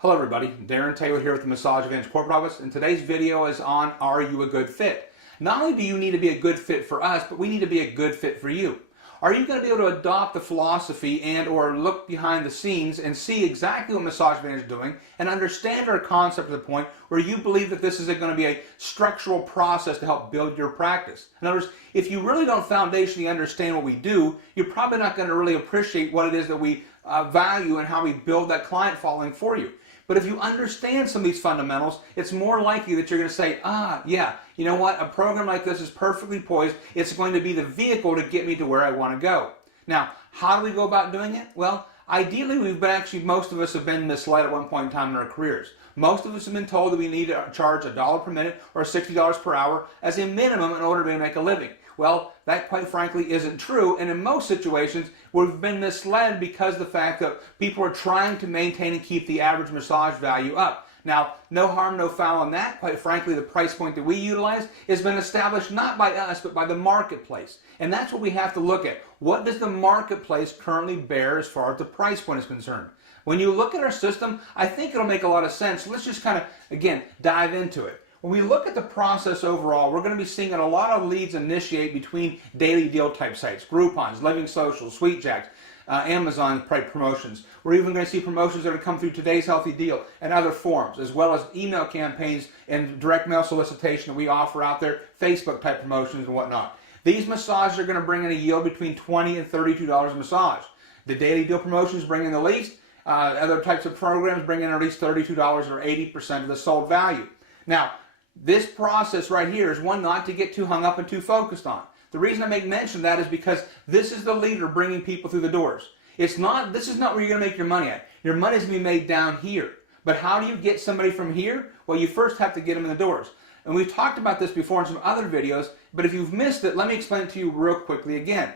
Hello everybody, Darren Taylor here with the Massage Advantage Corporate Office, and today's video is on Are You a Good Fit? Not only do you need to be a good fit for us, but we need to be a good fit for you. Are you going to be able to adopt the philosophy and or look behind the scenes and see exactly what Massage Advantage is doing and understand our concept to the point where you believe that this is going to be a structural process to help build your practice? In other words, if you really don't foundationally understand what we do, you're probably not going to really appreciate what it is that we value and how we build that client following for you. But if you understand some of these fundamentals, it's more likely that you're going to say, yeah, you know what, a program like this is perfectly poised. It's going to be the vehicle to get me to where I want to go. Now, how do we go about doing it? Well, ideally, most of us have been misled at one point in time in our careers. Most of us have been told that we need to charge $1 per minute or $60 per hour as a minimum in order to make a living. Well, that quite frankly isn't true, and in most situations we've been misled because of the fact that people are trying to maintain and keep the average massage value up. Now, no harm, no foul on that. Quite frankly, the price point that we utilize has been established not by us, but by the marketplace. And that's what we have to look at. What does the marketplace currently bear as far as the price point is concerned? When you look at our system, I think it'll make a lot of sense. Let's just kind of, again, dive into it. When we look at the process overall, we're going to be seeing a lot of leads initiate between daily deal type sites, Groupons, Living Social, SweetJacks, Amazon promotions. We're even going to see promotions that are come through Today's Healthy Deal and other forums, as well as email campaigns and direct mail solicitation that we offer out there, Facebook type promotions and whatnot. These massages are going to bring in a yield between $20 and $32 a massage. The daily deal promotions bring in the least. Other types of programs bring in at least $32 or 80% of the sold value. Now, this process right here is one not to get too hung up and too focused on. The reason I make mention of that is because this is the leader bringing people through the doors. This is not where you're going to make your money at. Your money is going to be made down here. But how do you get somebody from here? Well, you first have to get them in the doors. And we've talked about this before in some other videos, but if you've missed it, let me explain it to you real quickly again.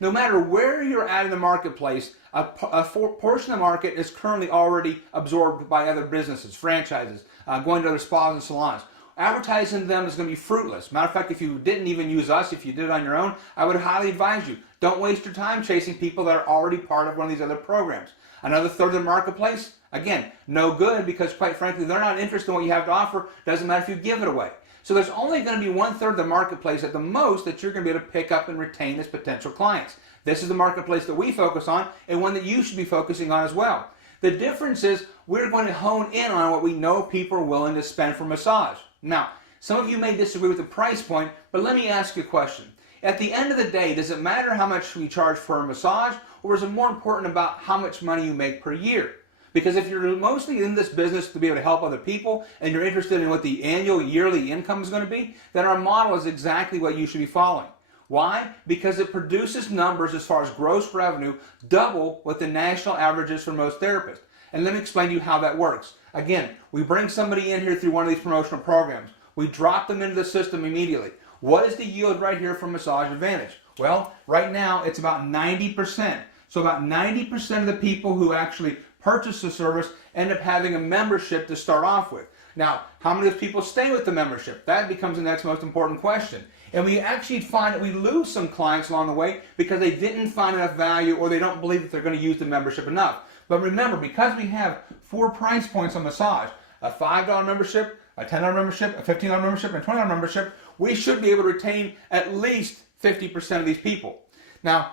No matter where you're at in the marketplace, a portion of the market is currently already absorbed by other businesses, franchises, going to other spas and salons. Advertising them is going to be fruitless. Matter of fact, if you didn't even use us, if you did it on your own, I would highly advise you, don't waste your time chasing people that are already part of one of these other programs. Another third of the marketplace, again, no good, because quite frankly, they're not interested in what you have to offer. Doesn't matter if you give it away. So there's only going to be 1/3 of the marketplace at the most that you're going to be able to pick up and retain as potential clients. This is the marketplace that we focus on and one that you should be focusing on as well. The difference is we're going to hone in on what we know people are willing to spend for massage. Now, some of you may disagree with the price point, but let me ask you a question. At the end of the day, does it matter how much we charge for a massage, or is it more important about how much money you make per year? Because if you're mostly in this business to be able to help other people and you're interested in what the annual, yearly income is going to be, then our model is exactly what you should be following. Why? Because it produces numbers as far as gross revenue double what the national average is for most therapists. And let me explain to you how that works. Again, we bring somebody in here through one of these promotional programs. We drop them into the system immediately. What is the yield right here from Massage Advantage? Well, right now it's about 90%. So about 90% of the people who actually purchase the service end up having a membership to start off with. Now, how many of those people stay with the membership? That becomes the next most important question. And we actually find that we lose some clients along the way because they didn't find enough value or they don't believe that they're going to use the membership enough. But remember, because we have 4 price points on massage, a $5 membership, a $10 membership, a $15 membership, and a $20 membership, we should be able to retain at least 50% of these people. Now,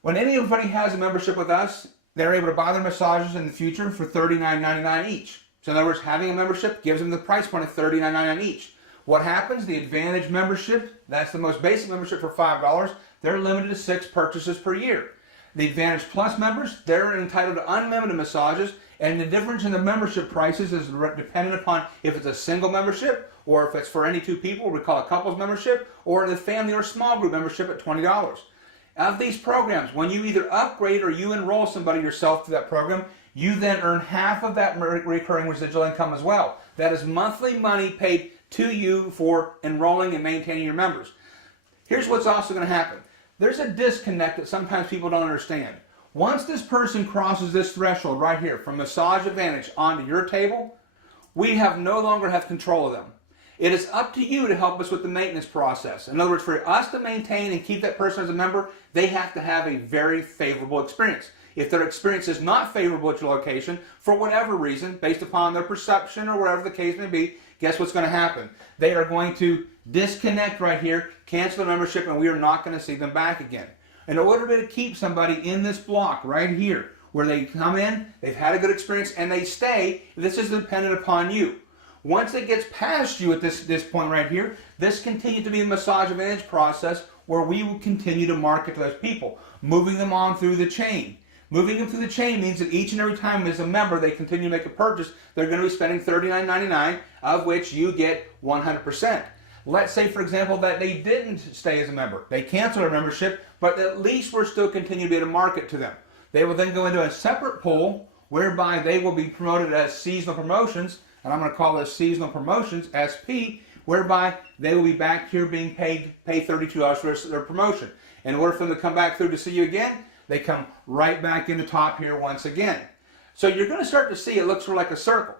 when anybody has a membership with us, they're able to buy their massages in the future for $39.99 each. So in other words, having a membership gives them the price point of $39.99 each. What happens? The Advantage membership, that's the most basic membership for $5, they're limited to 6 purchases per year. The Advantage Plus members, they're entitled to unlimited massages, and the difference in the membership prices is dependent upon if it's a single membership or if it's for any 2 people, we call it a couples membership, or the family or small group membership at $20. Of these programs, when you either upgrade or you enroll somebody yourself to that program, you then earn half of that recurring residual income as well. That is monthly money paid to you for enrolling and maintaining your members. Here's what's also going to happen. There's a disconnect that sometimes people don't understand. Once this person crosses this threshold right here from Massage Advantage onto your table, we no longer have control of them. It is up to you to help us with the maintenance process. In other words, for us to maintain and keep that person as a member, they have to have a very favorable experience. If their experience is not favorable at your location, for whatever reason, based upon their perception or whatever the case may be, guess what's going to happen? They are going to disconnect right here, cancel the membership, and we are not going to see them back again. In order to keep somebody in this block right here, where they come in, they've had a good experience, and they stay, this is dependent upon you. Once it gets past you at this point right here, this continues to be the Massage Advantage process where we will continue to market to those people, moving them on through the chain. Moving them through the chain means that each and every time as a member they continue to make a purchase, they're going to be spending $39.99, of which you get 100%. Let's say, for example, that they didn't stay as a member. They canceled their membership, but at least we're still continuing to be able to market to them. They will then go into a separate pool whereby they will be promoted as seasonal promotions, and I'm going to call this seasonal promotions, SP, whereby they will be back here being paid $32 for their promotion. In order for them to come back through to see you again, they come right back in the top here once again. So you're going to start to see it looks like a circle.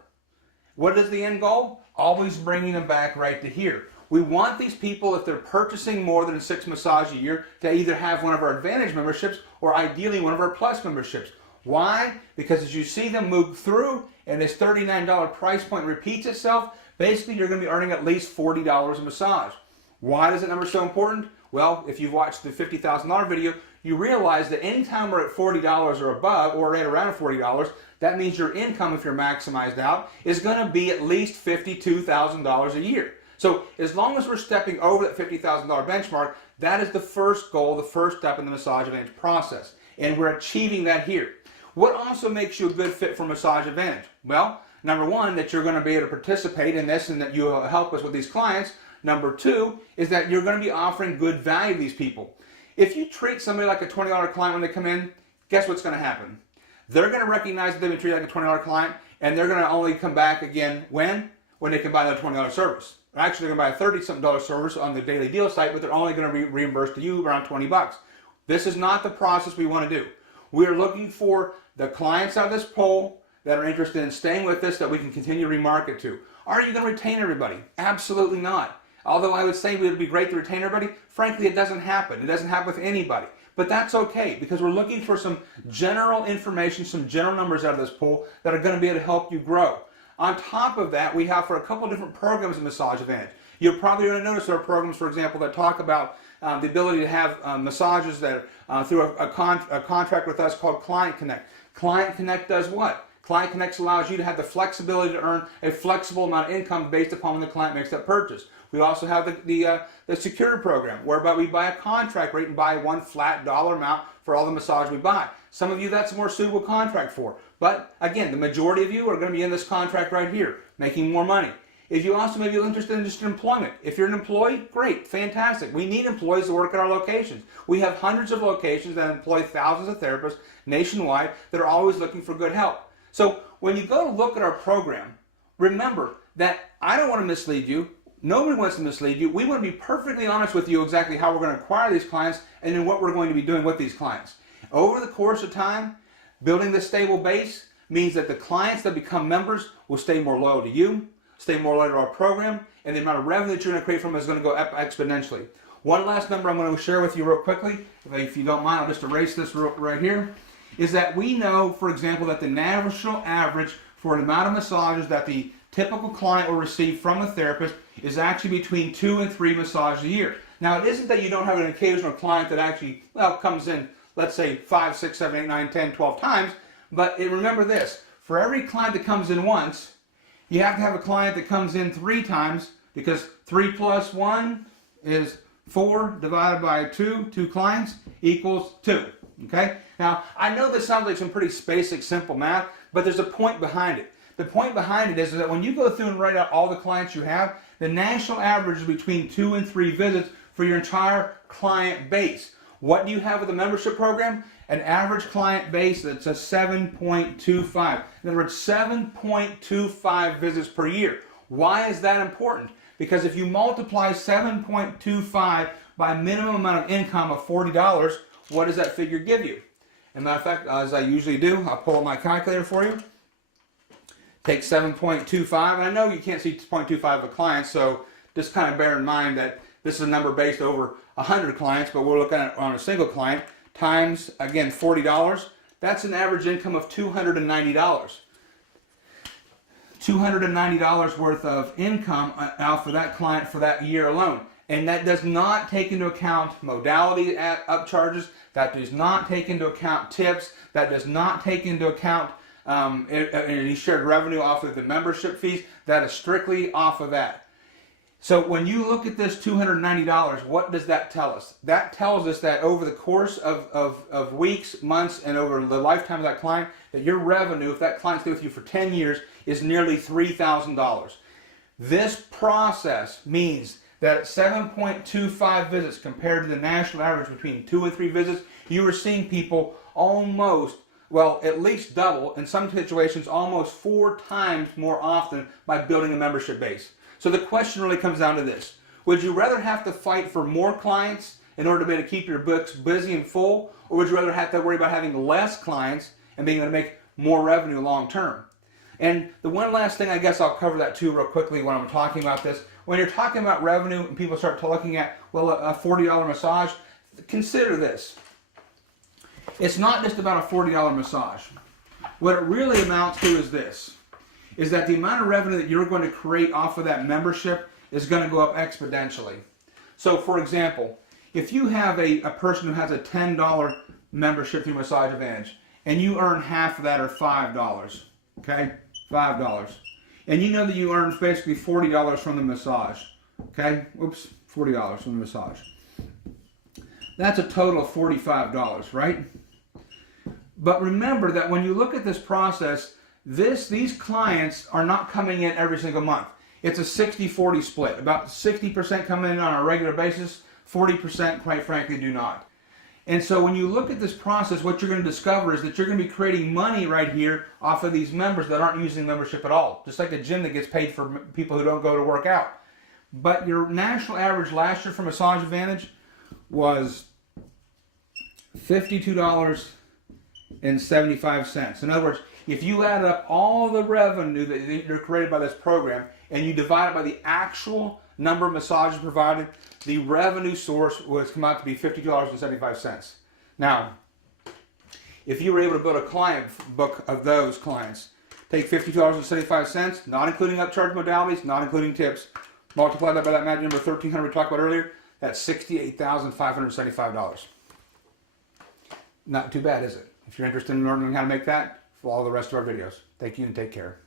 What is the end goal? Always bringing them back right to here. We want these people, if they're purchasing more than 6 massages a year, to either have one of our Advantage memberships or ideally one of our Plus memberships. Why? Because as you see them move through and this $39 price point repeats itself, basically you're going to be earning at least $40 a massage. Why is that number so important? Well, if you've watched the $50,000 video, you realize that anytime we're at $40 or above, or right around $40, that means your income, if you're maximized out, is going to be at least $52,000 a year. So as long as we're stepping over that $50,000 benchmark, that is the first goal, the first step in the Massage Advantage process. And we're achieving that here. What also makes you a good fit for Massage Advantage? Well, number one, that you're going to be able to participate in this and that you'll help us with these clients. Number two is that you're going to be offering good value to these people. If you treat somebody like a $20 client when they come in, guess what's going to happen? They're going to recognize that they've been treated like a $20 client, and they're going to only come back again when they can buy that $20 service. Actually, they're going to buy a $30-something service on the daily deal site, but they're only going to be reimbursed to you around 20 bucks. This is not the process we want to do. We are looking for the clients out of this poll that are interested in staying with us that we can continue to remarket to. Are you going to retain everybody? Absolutely not. Although I would say it would be great to retain everybody, frankly, it doesn't happen. It doesn't happen with anybody. But that's okay, because we're looking for some general information, some general numbers out of this poll that are going to be able to help you grow. On top of that, we have for a couple of different programs in Massage Advantage. You're probably going to notice there are programs, for example, that talk about the ability to have massages that are through a contract with us called Client Connect. Client Connect does what? Client Connect allows you to have the flexibility to earn a flexible amount of income based upon when the client makes that purchase. We also have the Secure program, whereby we buy a contract rate and buy one flat dollar amount for all the massage we buy. Some of you, that's a more suitable contract for. But again, the majority of you are going to be in this contract right here, making more money. If you also may be interested in just employment, if you're an employee, great, fantastic. We need employees to work at our locations. We have hundreds of locations that employ thousands of therapists nationwide that are always looking for good help. So when you go to look at our program, remember that I don't want to mislead you. Nobody wants to mislead you. We want to be perfectly honest with you exactly how we're going to acquire these clients and then what we're going to be doing with these clients. Over the course of time, building this stable base means that the clients that become members will stay more loyal to you, stay more loyal to our program, and the amount of revenue that you're going to create from it is going to go up exponentially. One last number I'm going to share with you real quickly, if you don't mind, I'll just erase this right here, is that we know, for example, that the national average for an amount of massages that the typical client will receive from a therapist is actually between 2 and 3 massages a year. Now, it isn't that you don't have an occasional client that actually, comes in, let's say, 5, 6, 7, 8, 9, 10, 12 times, but remember this, for every client that comes in once, you have to have a client that comes in 3 times, because 3 plus 1 is 4 divided by 2 clients equals 2. Okay? Now, I know this sounds like some pretty basic, simple math, but there's a point behind it. The point behind it is that when you go through and write out all the clients you have, the national average is between 2 and 3 visits for your entire client base. What do you have with the membership program? An average client base that's a 7.25. In other words, 7.25 visits per year. Why is that important? Because if you multiply 7.25 by a minimum amount of income of $40, what does that figure give you? As a matter of fact, as I usually do, I'll pull up my calculator for you. Take 7.25, and I know you can't see 0.25 of a client, so just kind of bear in mind that this is a number based over 100 clients, but we're looking at on a single client, times, again, $40. That's an average income of $290. $290 worth of income out for that client for that year alone. And that does not take into account modality upcharges. That does not take into account tips. That does not take into account any shared revenue off of the membership fees. That is strictly off of that. So when you look at this $290, what does that tell us? That tells us that over the course of weeks, months, and over the lifetime of that client, that your revenue, if that client stays with you for 10 years, is nearly $3,000. This process means that at 7.25 visits compared to the national average between 2 and 3 visits, you are seeing people almost, well, at least double, in some situations almost 4 times more often by building a membership base. So the question really comes down to this. Would you rather have to fight for more clients in order to be able to keep your books busy and full, or would you rather have to worry about having less clients and being able to make more revenue long term? And the one last thing, I guess I'll cover that too real quickly when I'm talking about this. When you're talking about revenue and people start looking at, well, a $40 massage, consider this. It's not just about a $40 massage. What it really amounts to is this, is that the amount of revenue that you're going to create off of that membership is going to go up exponentially. So for example, if you have a person who has a $10 membership through Massage Advantage, and you earn half of that, or $5, okay? $5. And you know that you earn basically $40 from the massage, okay? Oops, $40 from the massage. That's a total of $45, right? But remember that when you look at this process, these clients are not coming in every single month. It's a 60-40 split. About 60% come in on a regular basis, 40% quite frankly do not. And so when you look at this process, what you're going to discover is that you're going to be creating money right here off of these members that aren't using membership at all. Just like the gym that gets paid for people who don't go to work out. But your national average last year for Massage Advantage was $52.75. In other words, if you add up all the revenue that are created by this program and you divide it by the actual number of massages provided, the revenue source was come out to be $52.75. Now, if you were able to build a client book of those clients, take $52.75, not including upcharge modalities, not including tips, multiply that by that magic number 1,300 we talked about earlier, that's $68,575. Not too bad, is it? If you're interested in learning how to make that, follow the rest of our videos. Thank you and take care.